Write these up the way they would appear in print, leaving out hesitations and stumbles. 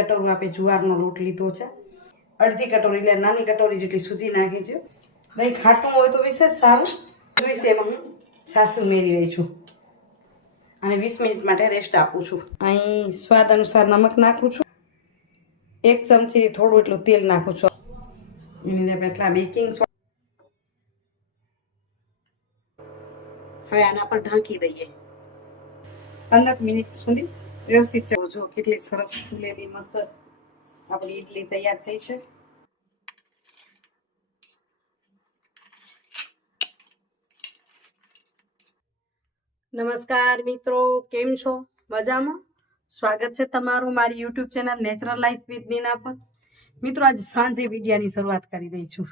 કટોરી આપણે જુવારનો લોટ લીધો છે, અડધી કટોરી એટલે નાની કટોરી જેટલી સૂજી નાખી છે. ભાઈ ખાટું હોય તો વિશેષ સારું જોઈશે. એમાં હું છાશ ઉમેરી રહી છું અને 20 મિનિટ માટે રેસ્ટ આપું છું. અહીં સ્વાદ અનુસાર નમક નાખું છું, 1 ચમચી થોડું એટલું તેલ નાખું છું. એની અંદર એટલા બેકિંગ સોડા. હવે આના પર ઢાંકી દઈએ 15 મિનિટ સુધી વ્યવસ્થિત. જો કેટલી સરસ ફૂલેલી મસ્ત આપણી ઈડલી તૈયાર થઈ છે. નમસ્કાર મિત્રો, કેમ છો? મજામાં? સ્વાગત છે તમારું મારી YouTube channel natural life with Nina પર. મિત્રો આજ સાંજે વિડિયાની શરૂઆત કરી દઈ છું.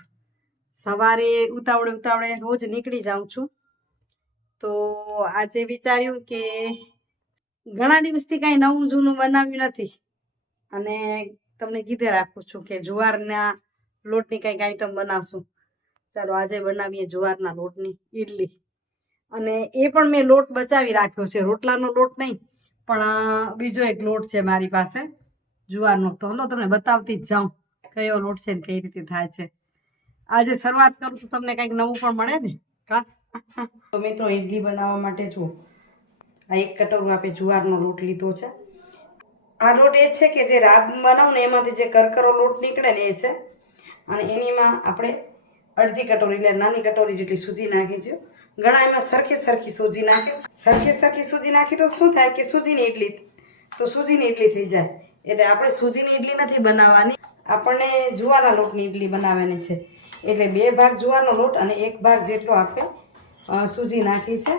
સવારે ઉતાવળે રોજ નીકળી જાઉં છું, તો આજે વિચાર્યું કે ઘણા દિવસથી કાંઈ નવું જૂનું બનાવ્યું નથી અને તમને કીધે રાખું છું કે જુવારના લોટની કંઈક આઈટમ બનાવશું. ચાલો આજે બનાવીએ જુવારના લોટની ઈડલી. અને એ પણ મેં લોટ બચાવી રાખ્યો છે, રોટલાનો લોટ નહીં પણ બીજો એક લોટ છે મારી પાસે જુવારનો. તો હલો તમને બતાવતી જ જાઉં કયો લોટ છે ને કઈ રીતે થાય છે. આજે શરૂઆત કરું તો તમને કંઈક નવું પણ મળે ને કા. તો મિત્રો ઈડલી બનાવવા માટે જો આ 1 કટોરી આપણે જુવારનો લોટ લીધો છે. આ લોટ એ છે કે જે રાબ બનાવું ને એમાંથી જે કરકરો લોટ નીકળે ને એ છે. અને એનીમાં આપણે અડધી કટોરી એટલે નાની કટોરી જેટલી સૂજી નાખી છે. ઘણા એમાં સરખી સૂજી નાખે. સરખી સૂજી નાખી તો શું થાય કે સૂજીની ઈડલી થઈ જાય. એટલે આપણે સૂજીની ઈડલી નથી બનાવવાની, આપણને જુવારના લોટની ઈડલી બનાવવાની છે. એટલે 2 ભાગ જુવારનો લોટ અને 1 ભાગ જેટલો આપણે સૂજી નાખી છે.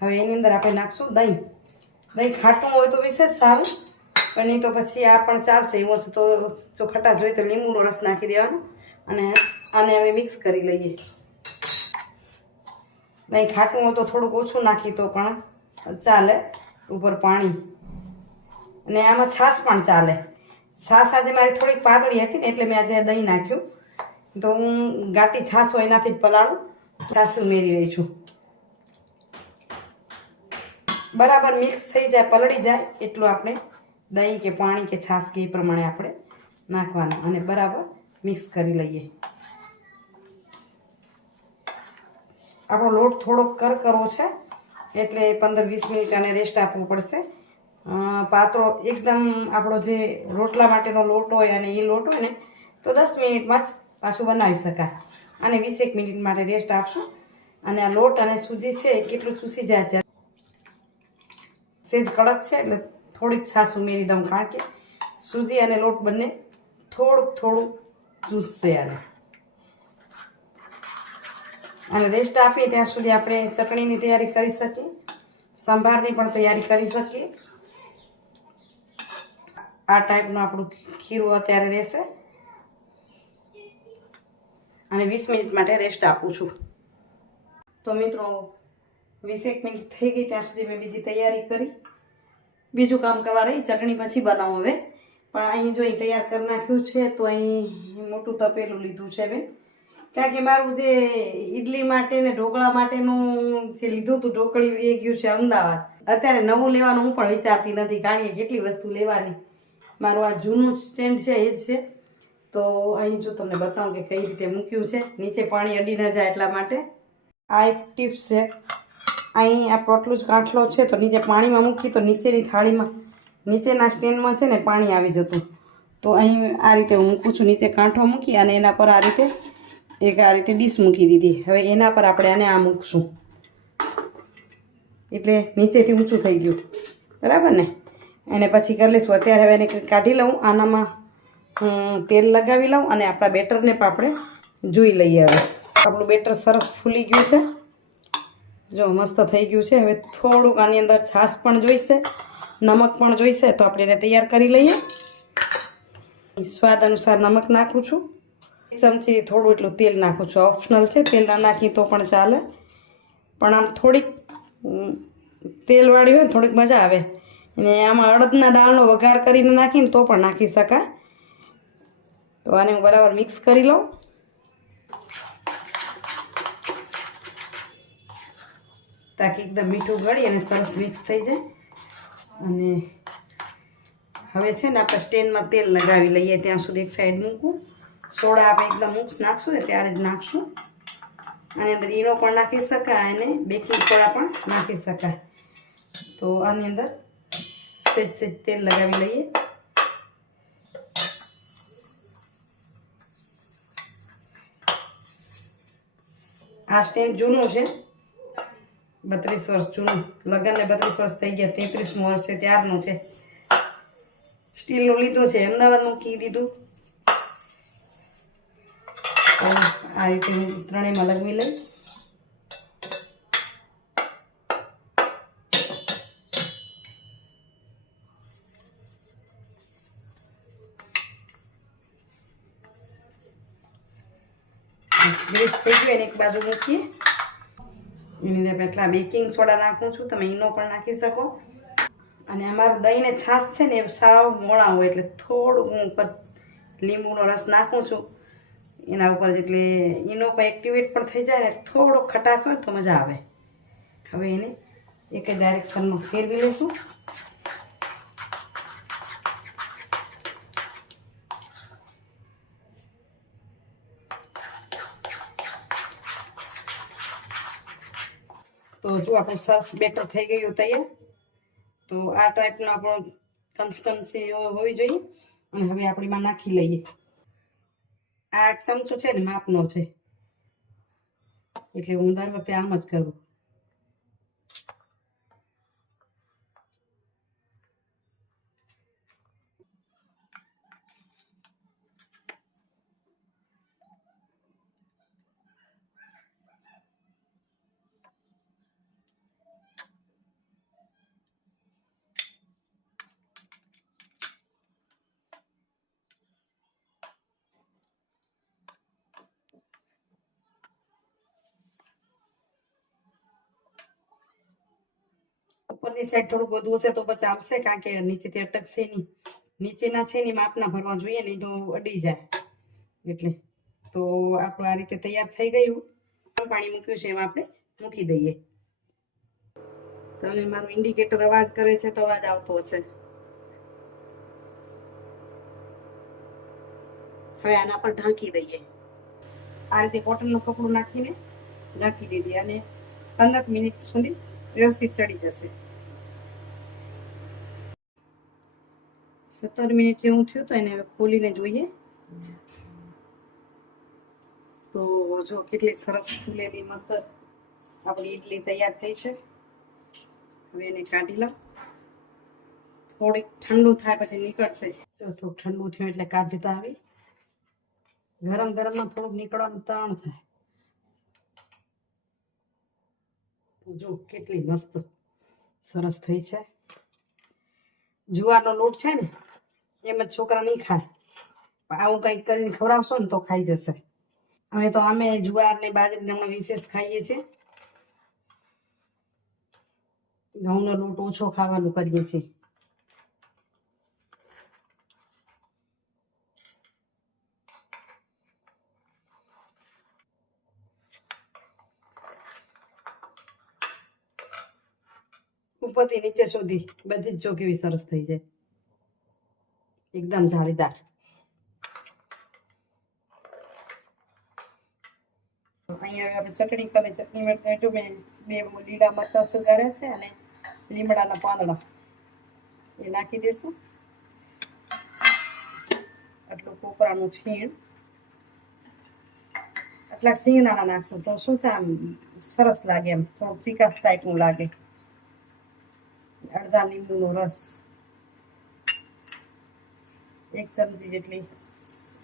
હવે એની અંદર આપણે નાખશું દહીં. દહીં ખાટું હોય તો વિશેષ સારું, પણ નહીં તો પછી આ પણ ચાલશે. એવું હશે તો જો ખટાશ જોઈએ તો લીંબુનો રસ નાખી દેવાનો અને આને હવે મિક્સ કરી લઈએ. દહીં ખાટું હોય તો થોડુંક ઓછું નાખી તો પણ ચાલે. ઉપર પાણી અને આમાં છાશ પણ ચાલે. છાશ આજે મારી થોડીક પાતળી હતી ને એટલે મેં આજે દહીં નાખ્યું. તો હું ઘાટી છાશ હોય એનાથી જ પલાળું. છાશ ઉમેરી રહી છું. બરાબર મિક્સ થઈ જાય, પલળી જાય એટલું આપણે દહીં કે પાણી કે છાશ કે એ પ્રમાણે આપણે નાખવાનું અને બરાબર મિક્સ કરી લઈએ. આપણો લોટ થોડોક કરકરો છે એટલે 15-20 મિનિટ આને રેસ્ટ આપવું પડશે. પાતળો એકદમ આપણો જે રોટલા માટેનો લોટ હોય અને એ લોટ હોય ને તો 10 મિનિટમાં જ પાછું બનાવી શકાય. આને 20 મિનિટ માટે રેસ્ટ આપશું. અને આ લોટ અને સૂજી છે એ કેટલું ચૂસી જાય છે. સેજ કડક છે એટલે થોડીક છાશ ઉમેરી દઉં, કારણ કે સૂજી અને લોટ બંને થોડું ચૂસશે. અને રેસ્ટ આપીએ ત્યાં સુધી આપણે ચટણીની તૈયારી કરી શકીએ, સંભારની પણ તૈયારી કરી શકીએ. આ ટાઈપનું આપણું ખીરું અત્યારે રહેશે અને 20 મિનિટ માટે રેસ્ટ આપું છું. તો મિત્રો 20 મિનિટ થઈ ગઈ ત્યાં સુધી મેં બીજી તૈયારી કરી. બીજું કામ કરવા રહી, ચટણી પછી બનાવું હવે. પણ અહીં જો અહીં તૈયાર કરી નાખ્યું છે તો અહીં મોટું તપેલું લીધું છે હવે. કારણ કે મારું જે ઈડલી માટે ને ઢોકળા માટેનું જે લીધું હતું ઢોકળી એ ગયું છે અમદાવાદ. અત્યારે નવું લેવાનું હું પણ વિચારતી નથી, કારણ કે કેટલી વસ્તુ લેવાની. મારું આ જૂનું સ્ટેન્ડ છે એ જ છે. તો અહીં જો તમને બતાવું કે કઈ રીતે મૂક્યું છે, નીચે પાણી અડી ન જાય એટલા માટે. આ એક ટિપ્સ છે. અહીં આ પોટલું જ કાંઠલો છે તો નીચે પાણીમાં મૂકી તો નીચેની થાળીમાં નીચેના સ્ટેન્ડમાં છે ને પાણી આવી જતું. તો અહીં આ રીતે હું મૂકું છું, નીચે કાંઠો મૂકી અને એના પર આ રીતે ડીશ મૂકી દીધી. હવે એના પર આપણે આને આ મૂકશું એટલે નીચેથી ઊંચું થઈ ગયું, બરાબર ને. એને પછી કરી લઈશું. અત્યારે હવે એને કાઢી લઉં, આનામાં તેલ લગાવી લઉં અને આપણા બેટરને પણ આપણે જોઈ લઈએ. હવે આપણું બેટર સરસ ફૂલી ગયું છે, જો મસ્ત થઈ ગયું છે. હવે થોડુંક આની અંદર છાશ પણ જોઈશે, નમક પણ જોઈશે, તો આપણે એને તૈયાર કરી લઈએ. સ્વાદ અનુસાર નમક નાખું છું, 1 ચમચી થોડું એટલું તેલ નાખું છું. ઓપ્શનલ છે, તેલ ના નાખી તો પણ ચાલે, પણ આમ થોડીક તેલવાળી હોય ને થોડીક મજા આવે. અને આમાં અડદના દાળનો વઘાર કરીને નાખીને તો પણ નાખી શકાય. તો આને હું બરાબર મિક્સ કરી લઉં. તાકી એકદમ મીઠું ગળી અને સરસ મિક્સ થઈ જાય. અને હવે છે ને આપણે સ્ટેન્ડમાં તેલ લગાવી લઈએ, ત્યાં સુધી એક સાઈડ મૂકું. સોડા આપણે એકદમ નાખશું ને ત્યારે જ નાખશું. આની અંદર ઈનો પણ નાખી શકાય અને બેકિંગ સોડા પણ નાખી શકાય. તો આની અંદર સહેજ સહેજ તેલ લગાવી લઈએ. આ સ્ટેન્ડ જૂનું છે, 32 વર્ષ જૂનું. લગ્નને 32 વર્ષ થઈ ગયા, 33મું વર્ષ છે ત્યારનું છે. સ્ટીલનું લીધું છે, અમદાવાદ મૂકી દીધું. આ રીતે હું ત્રણેયમાં લગાવી લઈશ. ગ્રીસ થઈ ગયું એને એક બાજુ મૂકીએ. એની અંદર એટલા બેકિંગ સોડા નાખું છું, તમે ઈનો પણ નાખી શકો. અને અમારું દહીં ને છાશ છે ને એ સાવ મોળા હોય એટલે થોડુંક હું ઉપર લીંબુનો રસ નાખું છું એના ઉપર, એટલે ઈનો પણ એક્ટિવેટ પણ થઈ જાય ને થોડોક ખટાશ હોય તો મજા આવે. હવે એને એક ડાયરેક્શનમાં ફેરવી લઈશું. તો જો આપણું સરસ બેટર થઈ ગયું તૈયાર. તો આ ટાઈપનો આપણો કન્સિસ્ટન્સી હોવી જોઈએ. અને હવે આપણે એમાં નાખી લઈએ. આ ચમચો છે ને માપનો છે, એટલે હું દર વખતે આમ જ કરું. ઉપરની સાઈડ થોડું બધું હશે તો પછી ચાલશે, કારણ કે નીચેથી અટકશે નહીં. નીચેના છે ને માપના ભરવા જોઈએ, નહીં તો અડી જાય. એટલે તો આપણું આ રીતે તૈયાર થઈ ગયું. પાણી મૂક્યું છે એમાં આપણે મૂકી દઈએ. તમને મારું ઇન્ડિકેટર અવાજ કરે છે તો અવાજ આવતો હશે. હવે આના પર ઢાંકી દઈએ. આ રીતે કોટનનું કપડું નાખીને ઢાંકી દીધી અને 15 મિનિટ સુધી વ્યવસ્થિત ચડી જશે. 17 મિનિટ જેવું થયું તો એને હવે ખોલીને જોઈએ. તો જો કેટલી સરસ ફૂલેલી મસ્ત આપણી ઈડલી તૈયાર થઈ છે. હવે એને કાઢી લઉં. થોડીક ઠંડુ થાય પછી નીકળશે. જો થોડુંક ઠંડુ થયું એટલે કાઢતા આવી. ગરમ ગરમમાં થોડુંક નીકળવાનું તાણ થાય. જો કેટલી મસ્ત સરસ થઈ છે. જુવારનો લોટ છે ને એમ જ છોકરા નહીં ખાય, પણ આવું કંઈક કરીને ખવડાવશો ને તો ખાઈ જશે. અમે તો અમે જુવાર ને બાજરીને હમણાં વિશેષ ખાઈએ છીએ. ઘઉંનો લોટ ઓછો ખાવાનું કરીએ છીએ. ઉપરથી નીચે સુધી બધી જ જો કેવી સરસ થઈ જાય, એકદમ જાળીદાર. અહીંયા આપણે ચટણી કરી. ચટણી માટે મેં 2 લીલા મરચાં સુધાર્યા છે અને લીમડાના પાંદડા એ નાખી દઈશું. આટલું કોપરાનું છીણ, આટલા સિંગદાણા નાખશું તો શું થાય, સરસ લાગે, એમ થોડુંક ચીકાશ ટાઈપનું લાગે. અડધા લીંબુનો રસ, 1 ચમચી જેટલી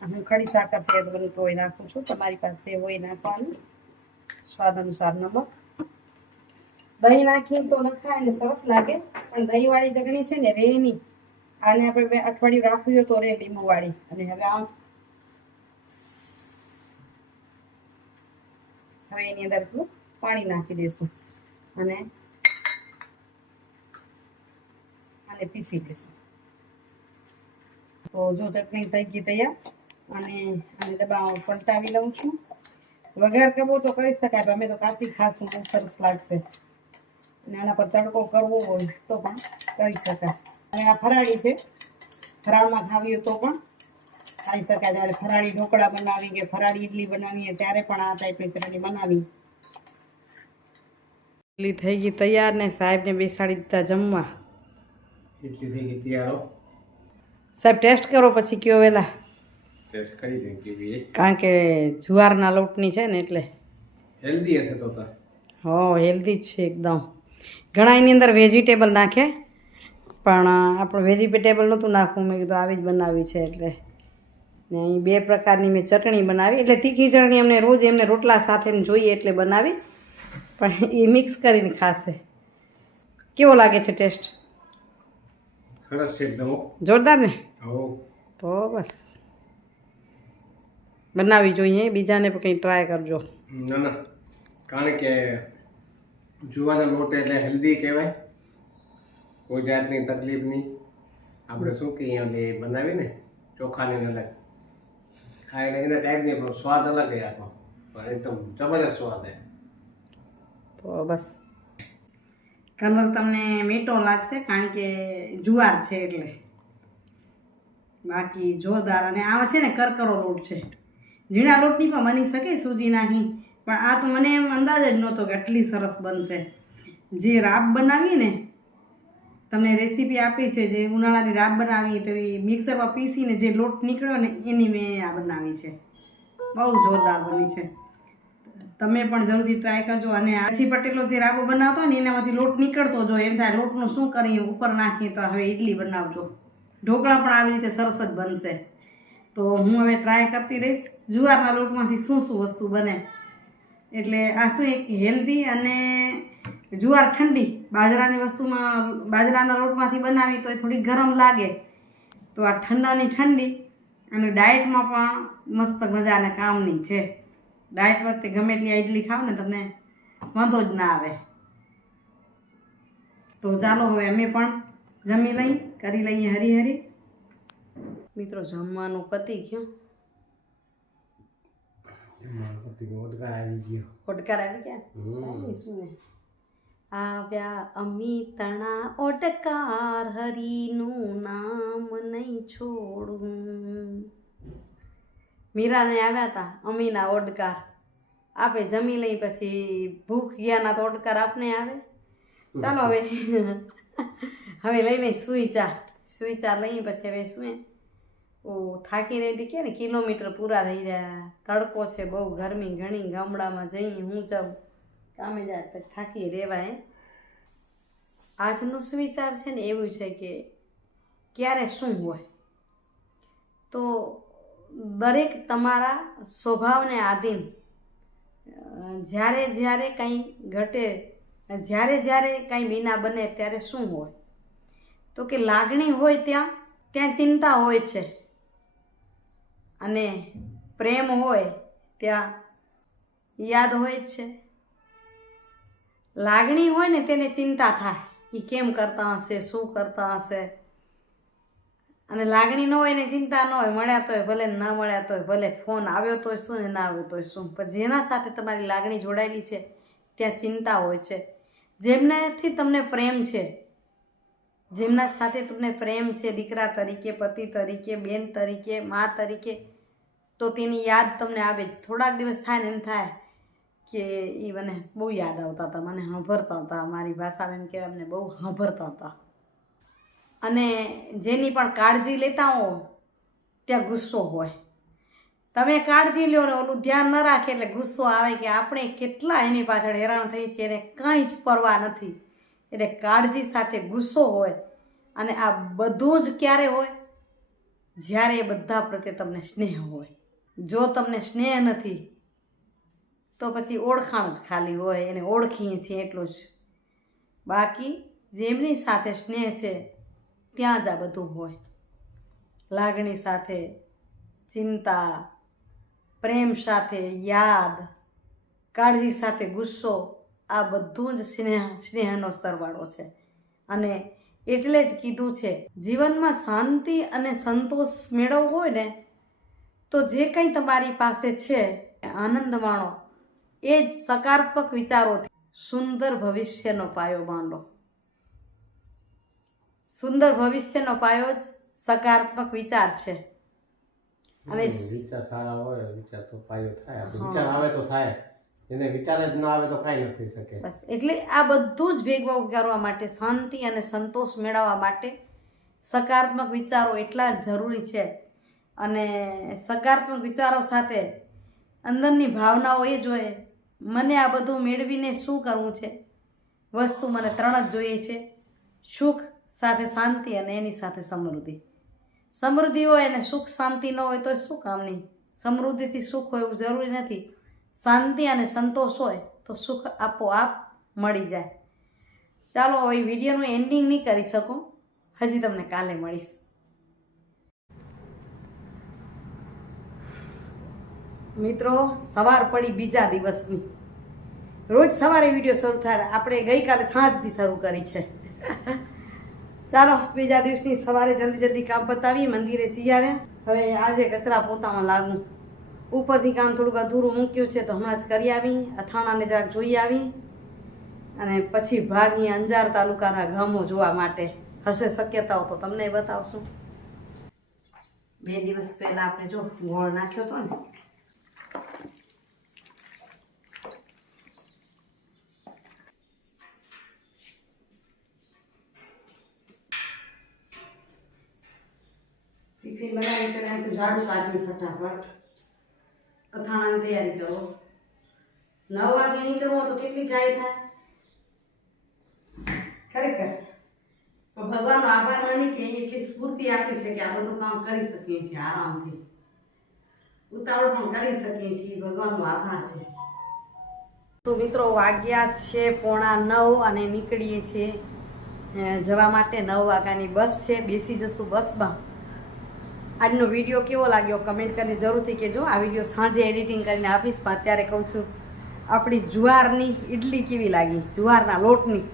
હું ખડી સાકર છે તો નાખું છું. તમારી પાસે હોય નાખવાનું. સ્વાદ અનુસાર નમક. દહીં નાખીએ તો નખાય ને સરસ લાગે, પણ દહીંવાળી ચટણી છે ને રે નહીં. આને આપણે 2 અઠવાડિયું રાખવી હોય તો રે લીંબુવાળી. અને હવે એની અંદર એટલું પાણી નાખી દઈશું અને પીસી દઈશું. તો જો ચટણી થઈ ગઈ તૈયાર. અને આને ડબ્બામાં પલટાવી લઉં છું. વઘાર કરવો તો કરી શકાય, પણ અમે તો કાચી ખાશું, બહુ સરસ લાગશે. અને આના પર તડકો કરવો હોય તો પણ કરી શકાય. અને આ ફરાળી છે ફરાળમાં ખાવી હોય તો પણ ખાઈ શકાય. જ્યારે ફરાળી ઢોકળા બનાવી કે ફરાળી ઇડલી બનાવીએ ત્યારે પણ આ ટાઈપની ચટણી બનાવી. ઇડલી થઈ ગઈ તૈયાર ને સાહેબને બેસાડી દીધા જમવા. ઇડલી થઈ ગઈ તૈયાર. સાહેબ ટેસ્ટ કરો પછી કયો વહેલા. ટેસ્ટ કરી દે કેવી. કારણ કે જુવારના લોટની છે ને એટલે હેલ્ધી હશે તો હેલ્ધી જ છે એકદમ. ઘણા એની અંદર વેજીટેબલ નાખે પણ આપણું વેજીટેબલ નહોતું નાખવું. મેં કીધું આવી જ બનાવી છે એટલે ને અહીં 2 પ્રકારની મેં ચટણી બનાવી. એટલે તીખી ચટણી અમને રોજ એમને રોટલા સાથે જોઈએ એટલે બનાવી, પણ એ મિક્સ કરીને ખાશે. કેવો લાગે છે ટેસ્ટ? સરસ છે એકદમ. જોરદાર ને? હો તો બસ બનાવી જોઈએ. બીજાને પણ કંઈ ટ્રાય કરજો. ના ના, કારણ કે જુવારના લોટ એટલે હેલ્ધી કહેવાય, કોઈ જાતની તકલીફ નહીં. આપણે શું કહીએ એટલે બનાવીને ચોખાની અલગ આ એટલે એના ટાઈપની પણ સ્વાદ અલગ છે આખો, પણ એકદમ જબરદસ્ત સ્વાદ છે. તો બસ કલર તમને મીઠો લાગશે કારણ કે જુવાર છે એટલે, બાકી જોરદાર. અને આમાં છે ને કરકરો લોટ છે. ઝીણા લોટની પણ બની શકે, સૂજી નાખી, પણ આ તો મને એમ અંદાજ જ નહોતો કે આટલી સરસ બનશે. જે રાબ બનાવી ને, તમને રેસીપી આપી છે, જે ઉનાળાની રાબ બનાવી તો એ મિક્સરમાં પીસીને જે લોટ નીકળ્યો ને એની મેં આ બનાવી છે. બહુ જોરદાર બની છે. તમે પણ જરૂરથી ટ્રાય કરજો. અને આછી પટેલો જે રાબો બનાવતો ને એનામાંથી લોટ નીકળતો જો એમ થાય લોટનું શું કરી ઉપર નાખીએ તો હવે ઇડલી બનાવજો. ઢોકળા પણ આવી રીતે સરસ જ બનશે. તો હું હવે ટ્રાય કરતી રહીશ જુવારના લોટમાંથી શું શું વસ્તુ બને. એટલે આ શું એક હેલ્ધી અને જુવાર ઠંડી બાજરાની વસ્તુમાં બાજરાના લોટમાંથી બનાવી તો એ થોડી ગરમ લાગે, તો આ ઠંડાની ઠંડી અને ડાયટમાં પણ મસ્ત મજાને કામની છે. ડાયટ વખતે ગમે એટલી ઇડલી ખાવ ને તમને વાંધો જ ના આવે. તો ચાલો હવે અમે પણ જમી લઈ, કરી લઈએ હરી. મિત્રો જમવાનું પતી ગયું. ઓટકાર આવી ગયા શું આવ્યા અમી તણા ઓટકાર, હરીનું નામ નહીં છોડું. મીરાને આવ્યા હતા અમીના ઓડકાર. આપે જમી લઈ પછી ભૂખ ગયાના તો ઓડકાર આપને આવે. ચાલો હવે લઈ લઈ સુઈ ચા લઈ પછી હવે શું થાકી રહી કે ને કિલોમીટર પૂરા થઈ રહ્યા. તડકો છે બહુ, ગરમી ઘણી. ગામડામાં જઈ હું જાઉં કામે જાય તો થાકી રહેવાય. આજનો સુવિચાર છે ને એવું છે કે ક્યારે શું હોય તો દરેક તમારા સ્વભાવને આધીન જ્યારે કંઈ ઘટે, જ્યારે કંઈ વિના બને ત્યારે શું હોય તો કે લાગણી હોય ત્યાં ચિંતા હોય છે, અને પ્રેમ હોય ત્યાં યાદ હોય જ છે. લાગણી હોય ને તેને ચિંતા થાય એ કેમ કરતા હશે, શું કરતા હશે. અને લાગણી ન હોય ને ચિંતા ન હોય, મળ્યા તોય ભલે ન મળ્યા તોય ભલે, ફોન આવ્યો તોય શું ને ના આવ્યો તોય શું. પણ જેના સાથે તમારી લાગણી જોડાયેલી છે ત્યાં ચિંતા હોય છે. જેમનાથી તમને પ્રેમ છે, જેમના સાથે તમને પ્રેમ છે, દીકરા તરીકે, પતિ તરીકે, બેન તરીકે, મા તરીકે, તો તેની યાદ તમને આવે જ. થોડાક દિવસ થાય ને એમ થાય કે એ મને બહુ યાદ આવતા હતા, મને સાંભળતા હતા. મારી ભાષામાં એમ કહેવાય, અમને બહુ સાંભળતા હતા. અને જેની પણ કાળજી લેતા હો ત્યાં ગુસ્સો હોય. તમે કાળજી લો ને ઓલું ધ્યાન ન રાખે એટલે ગુસ્સો આવે કે આપણે કેટલા એની પાછળ હેરાન થઈ છે એને કંઈ જ પરવા નથી. એટલે કાળજી સાથે ગુસ્સો હોય. અને આ બધું જ ક્યારે હોય? જ્યારે એ બધા પ્રત્યે તમને સ્નેહ હોય. જો તમને સ્નેહ નથી તો પછી ઓળખાણ જ ખાલી હોય, એને ઓળખીએ છીએ એટલું જ. બાકી જેમની સાથે સ્નેહ છે ત્યાં જ આ બધું હોય. લાગણી સાથે ચિંતા, પ્રેમ સાથે યાદ, કાળજી સાથે ગુસ્સો, આ બધું જ સ્નેહનો સરવાળો છે. અને એટલે જ કીધું છે જીવનમાં શાંતિ અને સંતોષ મેળવવો હોય ને તો જે કંઈ તમારી પાસે છે આનંદ માણો. એ જ સકારાત્મક વિચારોથી સુંદર ભવિષ્યનો પાયો બાંધો. સુંદર ભવિષ્યનો પાયો જ સકારાત્મક વિચાર છે. અને વિચાર સારા હોય વિચાર તો પાયો થાય. આપણે વિચાર આવે તો થાય, એને વિચાર જ ના આવે તો કાંઈ નથી શકે. બસ એટલે આ બધું જ ભેગું કરવા માટે, શાંતિ અને સંતોષ મેળવવા માટે સકારાત્મક વિચારો એટલા જ જરૂરી છે. અને સકારાત્મક વિચારો સાથે અંદરની ભાવનાઓ એ જોઈએ, મને આ બધું મેળવીને શું કરવું છે. વસ્તુ મને 3 જ જોઈએ છે: સુખ સાથે શાંતિ અને એની સાથે સમૃદ્ધિ. સમૃદ્ધિ હોય અને સુખ શાંતિ ન હોય તો શું કામની? સમૃદ્ધિથી સુખ હોય એવું જરૂરી નથી. શાંતિ અને સંતોષ હોય તો સુખ આપોઆપ મળી જાય. ચાલો હવે વિડીયોનું એન્ડિંગ નહીં કરી શકું, હજી તમને કાલે મળીશ. મિત્રો, સવાર પડી બીજા દિવસની. રોજ સવારે વિડીયો શરૂ થાય, આપણે ગઈકાલે સાંજથી શરૂ કરી છે. ચાલો બીજા દિવસની સવારે જલ્દી કામ પતાવી મંદિરે જઈ આવ્યા. હવે આજે કચરા પોતામાં લાગું. ઉપરથી કામ થોડુંક અધૂરું મૂક્યું છે તો હમણાં જ કરી આવી. અથાણાને જરાક જોઈ આવી અને પછી ભાગી અંજાર તાલુકાના ગામો જોવા માટે. હશે શક્યતાઓ તો તમને બતાવશું. 2 દિવસ પહેલા આપણે જો ગોળ નાખ્યો હતો ને, ટિફિન બનાવી ત્યારે ઝાડુ કાઢ્યું ફટાફટ. અથાણાની તૈયારી કરો. 9 વાગે નીકળવું તો કેટલી ગાય થાય ખરેખર. તો ભગવાનનો આભાર માની કે એટલી સ્ફૂર્તિ આપી છે કે આ બધું કામ કરી શકીએ છીએ આરામથી, ઉતાવળ પણ કરી શકીએ છીએ. ભગવાનનો આભાર છે. તો મિત્રો વાગ્યા છે 8:45 અને નીકળીએ છીએ જવા માટે. 9 વાગ્યાની બસ છે, બેસી જશું બસમાં. આજનો વિડીયો કેવો લાગ્યો કમેન્ટ કરીને જરૂરથી કહેજો. આ વિડીયો સાંજે એડિટિંગ કરીને આપીશ, પણ અત્યારે કહું છું આપણી જુવારની ઇડલી કેવી લાગી, જુવારના લોટની.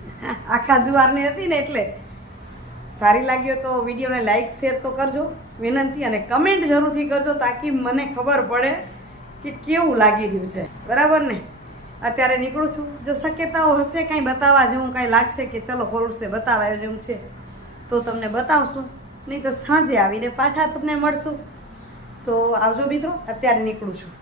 આખા જુવારની હતી ને એટલે સારી લાગ્યો તો વિડીયોને લાઈક શેર તો કરજો વિનંતી, અને કમેન્ટ જરૂરથી કરજો તાકી મને ખબર પડે કે કેવું લાગી રહ્યું છે. બરાબર ને? અત્યારે નીકળું છું. જો શક્યતાઓ હશે કાંઈ બતાવવા જેવું, કાંઈ લાગશે કે ચલો ફોરસે બતાવવા જેવું છે તો તમને બતાવશું, નહીં તો સાંજે આવીને પાછા તમને મળશું. તો આવજો મિત્રો, અત્યારે નીકળું છું.